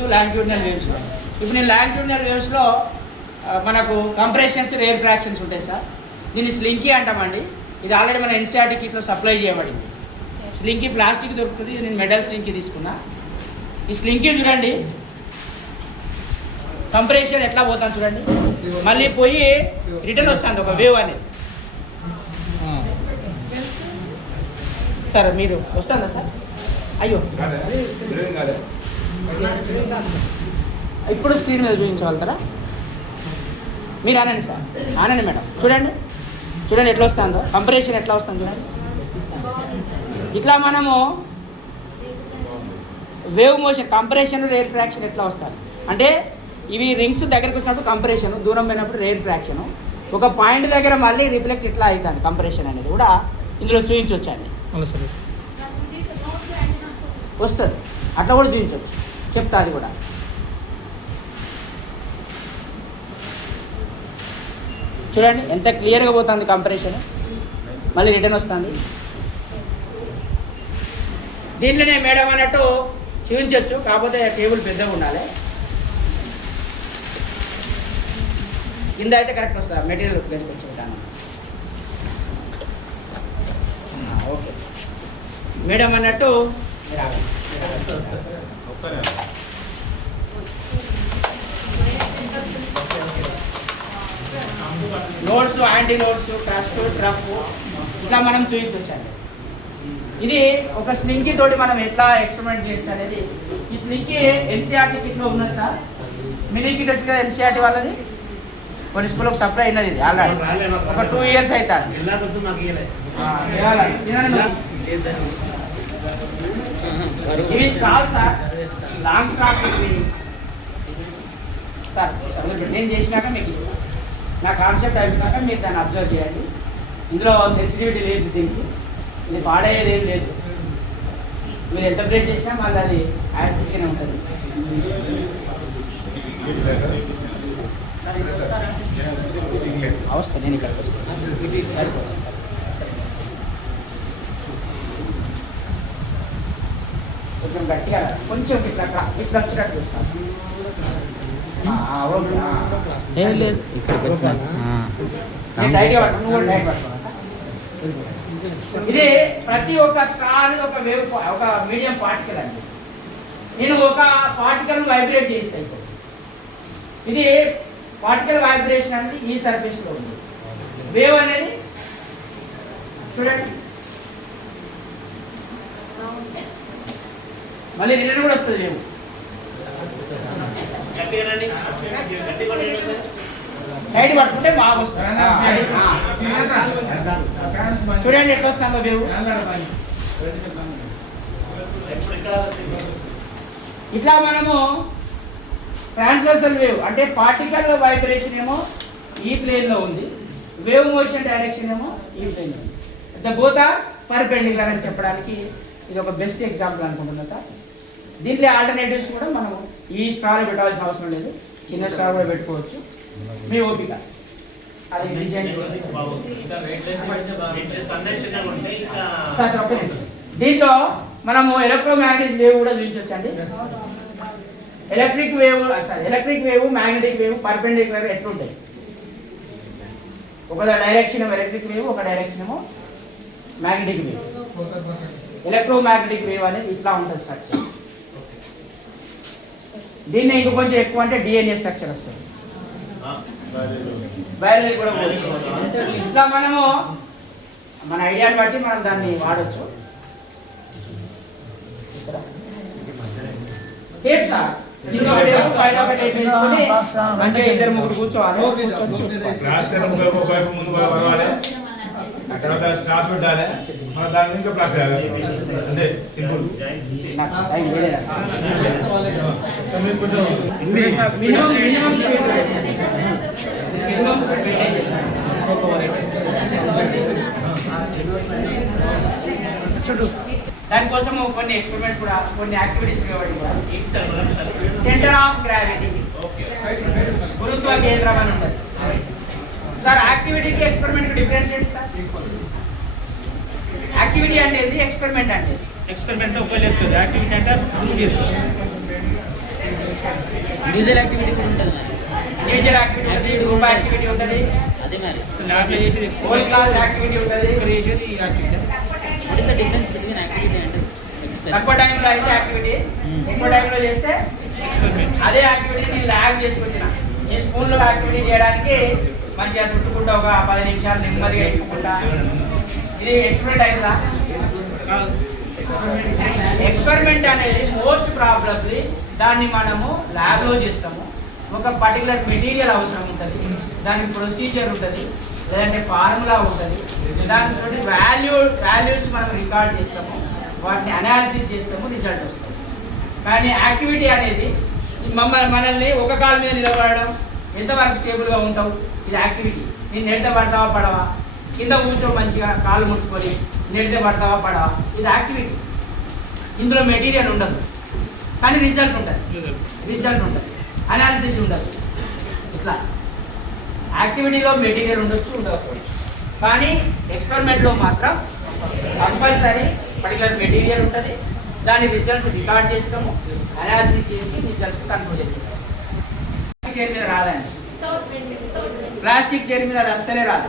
Waves, longitudinal waves. ఇప్పుడు నేను longitudinal వేవ్స్లో మనకు కంప్రెషన్స్, రేర్ ఫ్రాక్షన్స్ ఉంటాయి సార్. దీన్ని స్లింకీ అంటామండి. ఇది ఆల్రెడీ మన ఎన్సీఆర్టీ కిట్లో సప్లై చేయబడింది. స్లింకీ ప్లాస్టిక్ దొరుకుతుంది, నేను మెటల్ స్లింకీ తీసుకున్నా. ఈ స్లింకీ చూడండి, కంప్రెషన్ ఎట్లా పోతాను చూడండి, మళ్ళీ పోయి రిటర్న్ వస్తుంది ఒక వేవ్ అనేది. సార్ మీరు వస్తుందా సార్? అయ్యో ఇప్పుడు స్క్రీన్ మీద చూపించగలుగుతారా? మీరు ఆనండి సార్, ఆనండి మేడం. చూడండి చూడండి ఎట్లా వస్తుందో, కంప్రెషన్ ఎట్లా వస్తుంది చూడండి. ఇట్లా మనము wave motion, compression, rare fraction ఎట్లా వస్తుంది అంటే, ఇవి రింగ్స్ దగ్గరకు వచ్చినప్పుడు కంప్రెషన్, దూరం పోయినప్పుడు రేర్ ఫ్రాక్షన్. ఒక పాయింట్ దగ్గర మళ్ళీ రిఫ్లెక్ట్ ఎట్లా అవుతుంది కంప్రెషన్ అనేది కూడా ఇందులో చూపించవచ్చండి. వస్తుంది అట్లా కూడా చూపించవచ్చు, చెప్తా అది కూడా. చూడండి ఎంత క్లియర్గా పోతుంది కంప్రెషన్, మళ్ళీ రిటర్న్ వస్తుంది. దీంట్లోనే మేడం అన్నట్టు చూపించవచ్చు, కాకపోతే కేబుల్ పెద్దగా ఉండాలి. కింద అయితే కరెక్ట్ వస్తుంది, మెటీరియల్ ప్లేస్కి వచ్చేదాన్ని. ఓకే మేడం అన్నట్టు notes, anti notes, crust, trough ఇట్లా మనం చూపించవచ్చండి. ఇది ఒక స్లింకీ తోటి మనం ఎట్లా ఎక్స్పెరిమెంట్ చేయొచ్చు అనేది. ఈ స్లింకీ ఎన్సీఆర్టీ కిట్లో ఉన్నది సార్. మినీ కిట్ వచ్చి కదా ఎన్సీఆర్టీ వాళ్ళది, కొన్ని స్కూల్కి సప్లై అయినది. ఇది ఆల్రెడీ ఒక 2 years అవుతుంది. ఇవి stall sir, long stock sir. నేను చేసినాక మీకు ఇస్తాను, నా కాన్సెప్ట్ అయిపోయినాక మీరు దాన్ని అబ్జర్వ్ చేయండి. ఇందులో సెన్సిటివిటీ లేదు దీనికి, ఇది పాడేది ఏం లేదు. మీరు ఎంత బ్రేక్ చేసినా మళ్ళీ అది యాస్టిక్గానే ఉంటుంది. అవస్థ నేను ఇక్కడికి వస్తాను. కొంచెం గట్టిగా, కొంచెం ఇట్లా ఇట్లా వచ్చినట్టు చూస్తాను. ఏం లేదు ఇక్కడికి వచ్చిన ఇది ప్రతి ఒక్క స్టార్ ఒక వేవ్, ఒక మీడియం పార్టికల్ అండి. నేను ఒక పార్టికల్ వైబ్రేట్ చేస్తాను. ఇప్పుడు ఇది పార్టికల్ వైబ్రేషన్ అనేది ఈ సర్ఫేస్ లో ఉంది. వేవ్ అనేది చూడండి మళ్ళీ రిటర్న్ కూడా వస్తుంది వేవ్. హైట్ పట్టుకుంటే బాగా వస్తుంది. చూడండి ఎట్లా వస్తుందో వేవ్. ఇట్లా మనము ట్రాన్స్వర్సల్ వేవ్ అంటే పార్టికల్ వైబ్రేషన్ ఏమో ఈ ప్లేన్ లో ఉంది, వేవ్ మోషన్ డైరెక్షన్ ఏమో ఈ ప్లేన్ లో ఉంది. ద బోత్ ఆర్ పర్పెండిక్యులర్ అని చెప్పడానికి ఇది ఒక బెస్ట్ ఎగ్జాంపుల్ అనుకుంటున్నా సార్. దీంట్లో ఆల్టర్నేటివ్స్ కూడా మనం ఈ స్టార్ పెట్టాల్సిన అవసరం లేదు, చిన్న స్టార్ కూడా పెట్టుకోవచ్చు, మీ ఓపిక. అది డిజైన్ దీంట్లో మనము ఎలక్ట్రోమాగ్నెటిక్ వేవ్ కూడా చూపించవచ్చండి. Electric wave, magnetic wave perpendicular ఎట్లుంటాయి. ఒక డైరెక్షన్ ఏమో ఎలక్ట్రిక్ వేవ్, ఒక డైరెక్షన్ ఏమో మ్యాగ్నెటిక్ వేవ్. ఎలక్ట్రోమాగ్నెటిక్ వేవ్ అనేది ఇట్లా ఉంటుంది స్ట్రక్చర్. దీన్ని ఇంక కొంచెం ఎక్కువ అంటే డిఎన్ఏ స్ట్రక్చర్ వస్తుంది. బయాలజీ కూడా ఇట్లా మనము మన ఐడియాని బట్టి మనం దాన్ని వాడచ్చు. టేప్ సార్, మంచిగా 2-3 కూర్చోవాలి. దానికోసం కొన్ని ఎక్స్పెరిమెంట్స్ కూడా, కొన్ని యాక్టివిటీస్ కూడా. సెంటర్ ఆఫ్ గ్రావిటీ, గురుత్వ కేంద్రం అని ఉంటుంది సార్. యాక్టివిటీకి ఎక్స్పెరిమెంట్కి డిఫరెన్స్ ఏంటి సార్? యాక్టివిటీ అంటే ఏంటి, ఎక్స్పెరిమెంట్ అంటే? ఎక్స్పెరిమెంట్ ఒక చెప్తుంది, యాక్టివిటీ అంటే ఇండివిజువల్ యాక్టివిటీ కూడా ఉంటుంది మరి. ఇండివిజువల్ యాక్టివిటీ ఉంటుంది, గ్రూప్ యాక్టివిటీ ఉంటుంది, అదే మరి. హోల్ క్లాస్ యాక్టివిటీ ఉంటుంది. What is the difference between activity and experiment? తక్కువ టైంలో అయితే యాక్టివిటీ, ఎక్కువ టైంలో చేస్తే అదే యాక్టివిటీ నేను ల్యాగ్ చేసుకొచ్చిన. ఈ స్కూల్లో యాక్టివిటీ చేయడానికి మంచిగా చుట్టుకుంటా ఒక 10 నిమిషాలు నెమ్మదిగా ఎక్కుకుంటా. ఇది ఎక్స్పెరిమెంట్ అయిందా? ఎక్స్పెరిమెంట్ అనేది మోస్ట్ ప్రాబ్లమ్స్ దాన్ని మనము ల్యాబ్లో చేస్తాము. ఒక పర్టికులర్ మెటీరియల్ అవసరం ఉంటుంది, దానికి ప్రొసీజర్ ఉంటుంది, లేదంటే ఫార్ములా ఉంటుంది, దానితో వాల్యూస్ మనం రికార్డ్ చేస్తాము, వాటిని అనాలిసిస్ చేస్తాము, రిజల్ట్ వస్తుంది. కానీ యాక్టివిటీ అనేది మనల్ని ఒక కాలు మీద నిలబడడం, ఎంతవరకు స్టేబుల్గా ఉంటావు, ఇది యాక్టివిటీ. నేను నెడితే పడతావా పడవా, కింద కూర్చో మంచిగా కాలు ముడుచుకొని నెడితే పడతావా పడవా, ఇది యాక్టివిటీ. ఇందులో మెటీరియల్ ఉండదు కానీ రిజల్ట్ ఉంటుంది, అనాలిసిస్ ఉండదు. ఇట్లా యాక్టివిటీలో మెటీరియల్ ఉండొచ్చు, ఉండకపోవచ్చు. కానీ ఎక్స్పెరిమెంట్లో మాత్రం కంపల్సరీ పర్టికులర్ మెటీరియల్ ఉంటుంది, దాని రిజల్ట్స్ రికార్డ్ చేస్తాము, అనాలిసిస్ చేసి రిజల్ట్స్ కన్క్లూజన్ చేస్తాము. చైర్ మీద రాదండి, ప్లాస్టిక్ చైర్ మీద అది అస్సలే రాదు.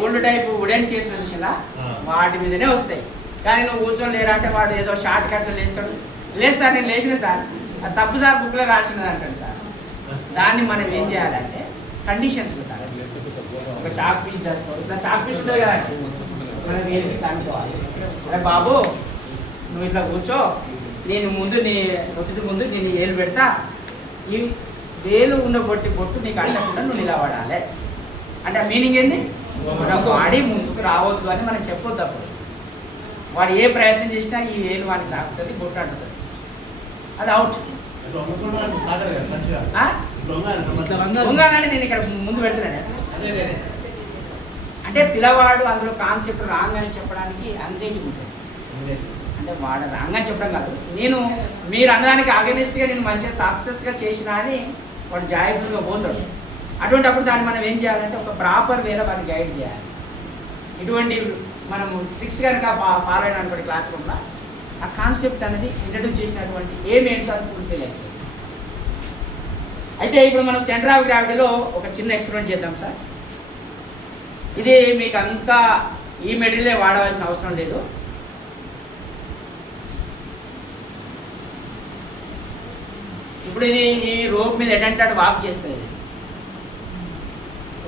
ఓల్డ్ టైప్ వుడెన్ చైర్స్ చూసిందా, వాటి మీదనే వస్తాయి. కానీ నువ్వు కూర్చొని లేరా అంటే వాడు ఏదో షార్ట్ కట్లో లేస్తాడు. లేదు సార్ నేను లేచిన సార్, అది తప్పు సార్, బుక్లో రాసినది అంటాడు సార్. దాన్ని మనం ఏం చేయాలంటే కండిషన్స్ పెట్టాలి. ఒక చాక్ పీస్ దాచుకోవాలి, ఇట్లా చాక్ పీస్ ఉంటుంది కదా, మనం వేలికి కనుక్కోవాలి. అరే బాబు నువ్వు ఇట్లా కూర్చో, నేను ముందు నీ ఒత్తిడి ముందు నేను ఏలు పెడతా, ఈ వేలు ఉన్న బొట్టు నీకు అంటకుండా నువ్వు నిలబడాలి అంటే ఆ మీనింగ్ ఏంది? వాడి ముందుకు రావద్దు అని మనం చెప్పొద్దు. అప్పుడు వాడు ఏ ప్రయత్నం చేసినా ఈ వేలు వాడికి తాకుతుంది, బొట్టు అంటుంది, అది అవుట్. ఉంగాలని నేను ఇక్కడ ముందు పెడుతున్నాను అంటే పిల్లవాడు అందులో కాన్సెప్ట్ రాంగ్ అని చెప్పడానికి అన్సైటీ ఉంటుంది. అంటే వాడు రాంగ్ అని చెప్పడం కాదు, నేను మీరు అన్నదానికి అగెనిస్ట్గా నేను మంచిగా సక్సెస్గా చేసినా అని వాడు జాగ్రత్తగా పోతాడు. అటువంటిప్పుడు దాన్ని మనం ఏం చేయాలంటే ఒక ప్రాపర్ వేలో వాడిని గైడ్ చేయాలి. ఇటువంటి మనము ట్రిక్స్ కనుక ఫాలో అయిన అనుకోండి క్లాస్ రూమ్లో, ఆ కాన్సెప్ట్ అనేది ఇంట్రడ్యూస్ చేసినటువంటి ఏమేంటో అది ఫుల్ఫిల్ అవుతుంది. అయితే ఇప్పుడు మనం సెంటర్ ఆఫ్ గ్రావిటీలో ఒక చిన్న ఎక్స్పెరిమెంట్ చేద్దాం సార్. ఇది మీకు అంతా ఈ మెటీరియలే వాడవలసిన అవసరం లేదు. ఇప్పుడు ఇది ఈ రోప్ మీద ఎటంటే అటు వాక్ చేస్తుంది.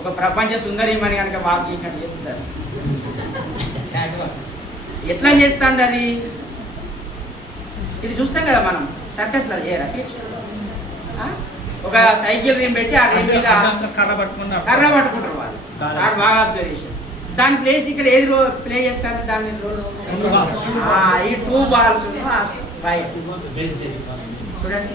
ఒక ప్రపంచ సుందరిమని కనుక వాక్ చేసినట్టు చెప్తారు. ఎట్లా చేస్తుంది అది? ఇది చూస్తాం కదా మనం సర్కస్లో చేయరా, ఒక సైకిల్ రీమ్ పెట్టి ఆ రీమ్ మీద కర్ర పట్టుకుంటారు వాళ్ళు. సార్ బాగా అబ్జర్వేషన్. దాని ప్లేస్ ఇక్కడ ఏది ప్లే చేస్తారు? దాని ఈ 2 balls చూడండి.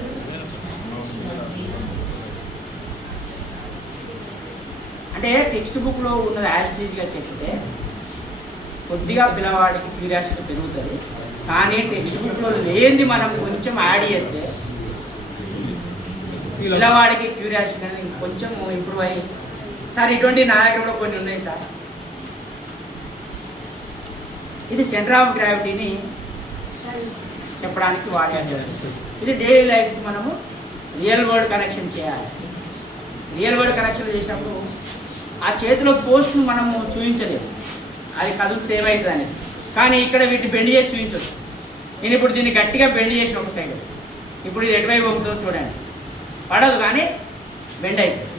అంటే టెక్స్ట్ బుక్లో ఉన్నది యాస్ట్రీస్గా చెప్తే కొద్దిగా పిల్లవాడికి క్యూరియాసిటీ పెరుగుతుంది. కానీ టెక్స్ట్ బుక్లో లేనిది మనం కొంచెం యాడ్ చేస్తే పిల్లవాడికి క్యూరియాసిటీ అనేది కొంచెం ఇంప్రూవ్ అయ్యి, సార్ ఇటువంటి నా దగ్గర కూడా కొన్ని ఉన్నాయి సార్. ఇది సెంటర్ ఆఫ్ గ్రావిటీని చెప్పడానికి వాడే. ఇది డైలీ లైఫ్ మనము రియల్ వరల్డ్ కనెక్షన్ చేయాలి. రియల్ వరల్డ్ కనెక్షన్ చేసినప్పుడు ఆ చేతిలో పోస్ట్ను మనము చూపించలేము, అది కదులుతే ఏమవుతుంది అనేది. కానీ ఇక్కడ వీటిని బెండ్ చేసి చూపించవచ్చు. నేను ఇప్పుడు దీన్ని గట్టిగా బెండ్ చేసిన ఒక సైడ్, ఇప్పుడు ఇది ఎటువైపు అవుతుందో చూడండి, పడదు కానీ బెండ్ అవుతుంది.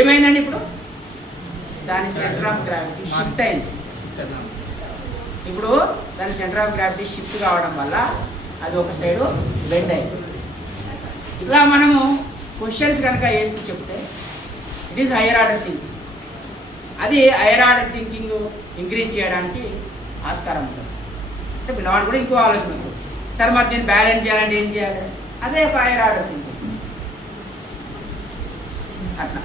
ఏమైందండి? ఇప్పుడు దాని సెంటర్ ఆఫ్ గ్రావిటీ షిఫ్ట్ అయింది. ఇప్పుడు దాని సెంటర్ ఆఫ్ గ్రావిటీ షిఫ్ట్ కావడం వల్ల అది ఒక సైడు బెండ్ అయింది. ఇలా మనము క్వశ్చన్స్ కనుక వేస్తూ చెప్తే it is hire order thinking. అది హైయర్ ఆర్డర్ థింకింగ్ ఇంక్రీజ్ చేయడానికి ఆస్కారం ఉంటుంది. అంటే పిల్లవాడు కూడా ఇంకో ఆలోచన వస్తుంది, సరే మరి దీన్ని బ్యాలెన్స్ చేయాలంటే ఏం చేయాలి? అదే ఒక హైయర్ ఆర్డర్ థింకింగ్. అట్లా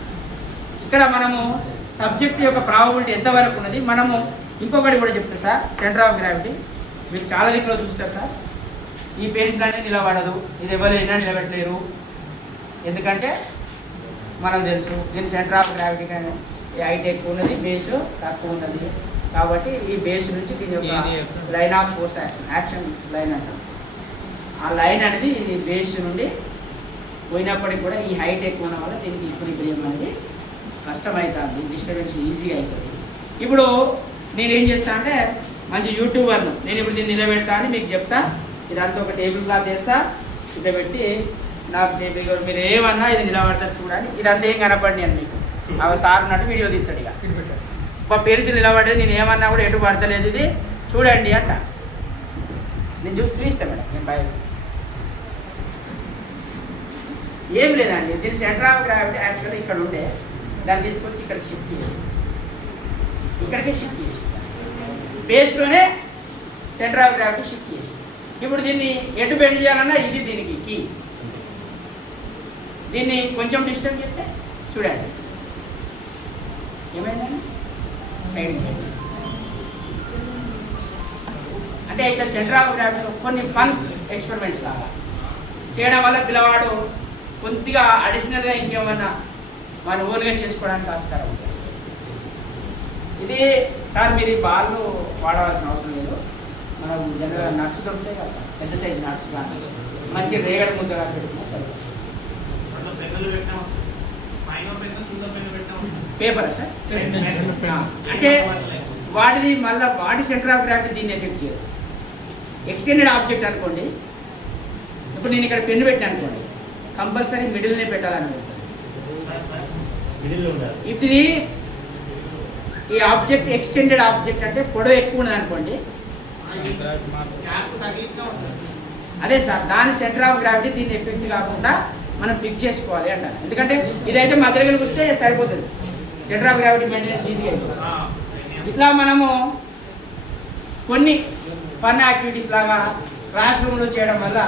ఇక్కడ మనము సబ్జెక్ట్ యొక్క ప్రాబబిలిటీ ఎంతవరకు ఉన్నది. మనము ఇంకొకటి కూడా చెప్తారు సార్, సెంటర్ ఆఫ్ గ్రావిటీ మీరు చాలా దిక్కులో చూస్తారు సార్. ఈ పెన్సిల్ అనేది నిలబడదు, ఇది ఎవరు అయినా నిలబెట్టలేరు. ఎందుకంటే మనకు తెలుసు దీని సెంటర్ ఆఫ్ గ్రావిటీ కానీ హైట్ ఎక్కువ ఉన్నది, బేస్ తక్కువ ఉన్నది. కాబట్టి ఈ బేస్ నుంచి దీని యొక్క line of force action line అంటాం. ఆ లైన్ అనేది బేస్ నుండి పోయినప్పటికి కూడా ఈ హైట్ ఎక్కువ ఉండడం వల్ల దీనికి ఈక్విలిబ్రియం అనేది కష్టమవుతుంది, డిస్టర్బెన్స్ ఈజీగా అవుతుంది. ఇప్పుడు నేను ఏం చేస్తా అంటే మంచి యూట్యూబర్ను నేను ఇప్పుడు దీన్ని నిలబెడతా అని మీకు చెప్తా. ఇదంతా ఒక టేబుల్ క్లాత్ వేస్తా, ఇట్లా పెట్టి నాకు టేబుల్ మీరు ఏమన్నా ఇది నిలబడతారు చూడండి. ఇదంతా ఏం కనపడి అని మీకు అవి సార్ ఉన్నట్టు వీడియో తీస్తాడు. ఇక ఒక పెన్సిల్ నిలబడేది నేను ఏమన్నా కూడా ఎటు పడతలేదు, ఇది చూడండి అంట. నేను చూపిస్తాను మేడం. నేను బయట ఏం లేదండి, దీని సెంటర్ ఆఫ్ గ్రావిటీ యాక్చువల్గా ఇక్కడ ఉండే దాన్ని తీసుకొచ్చి ఇక్కడ షిఫ్ట్ చేసి ఇక్కడికే షిఫ్ట్ చేసి బేస్లోనే సెంటర్ ఆఫ్ గ్రావిటీ షిఫ్ట్ చేసి ఇప్పుడు దీన్ని ఎటు బెండ్ చేయాలన్నా ఇది దీనికి కీ. దీన్ని కొంచెం డిస్టర్బ్ చేస్తే చూడండి ఏమైందండి సైడ్ అంటే ఇక్కడ సెంటర్ ఆఫ్ గ్రావిటీ కొన్ని ఫన్స్ ఎక్స్పెరిమెంట్స్ లాగా చేయడం వల్ల పిల్లవాడు కొద్దిగా అడిషనల్గా ఇంకేమన్నా మన ఓన్గా చేసుకోవడానికి ఆస్కారం ఉంటుంది. ఇది సార్ మీరు ఈ బాల్ను వాడవలసిన అవసరం లేదు. మనం జనరల్గా నట్స్ దొరుకుతాయి కదా సార్, పెద్ద సైజు నట్స్ కానీ మంచి రేగడ ముద్దగా పెట్టుకున్నా సరే. పేపర్ సార్ అంటే వాటిది మళ్ళీ వాటి సెంటర్ ఆఫ్ గ్రావిటీ దీన్ని ఎఫెక్ట్ చేయదు. ఎక్స్టెండెడ్ ఆబ్జెక్ట్ అనుకోండి, ఇప్పుడు నేను ఇక్కడ పెన్ను పెట్టిన అనుకోండి కంపల్సరీ మిడిల్నే పెట్టాలని ఇది. ఈ ఆబ్జెక్ట్ ఎక్స్టెండెడ్ ఆబ్జెక్ట్ అంటే పొడవు ఎక్కువ ఉన్నది అనుకోండి, అదే సార్ దాని సెంటర్ ఆఫ్ గ్రావిటీ దీన్ని ఎఫెక్ట్ కాకుండా మనం ఫిక్స్ చేసుకోవాలి అంటారు. ఎందుకంటే ఇదైతే మధ్యలోకి వస్తే సరిపోతుంది, సెంటర్ ఆఫ్ గ్రావిటీ మెయింటెనెన్స్ ఈజీగా అయిపోతుంది. ఇట్లా మనము కొన్ని ఫన్ యాక్టివిటీస్ లాగా క్లాస్ రూమ్లో చేయడం వల్ల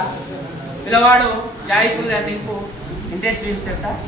పిల్లవాడు జాయ్ఫుల్ లెర్నింగ్కు ఇంట్రెస్ట్ చూపిస్తాడు సార్.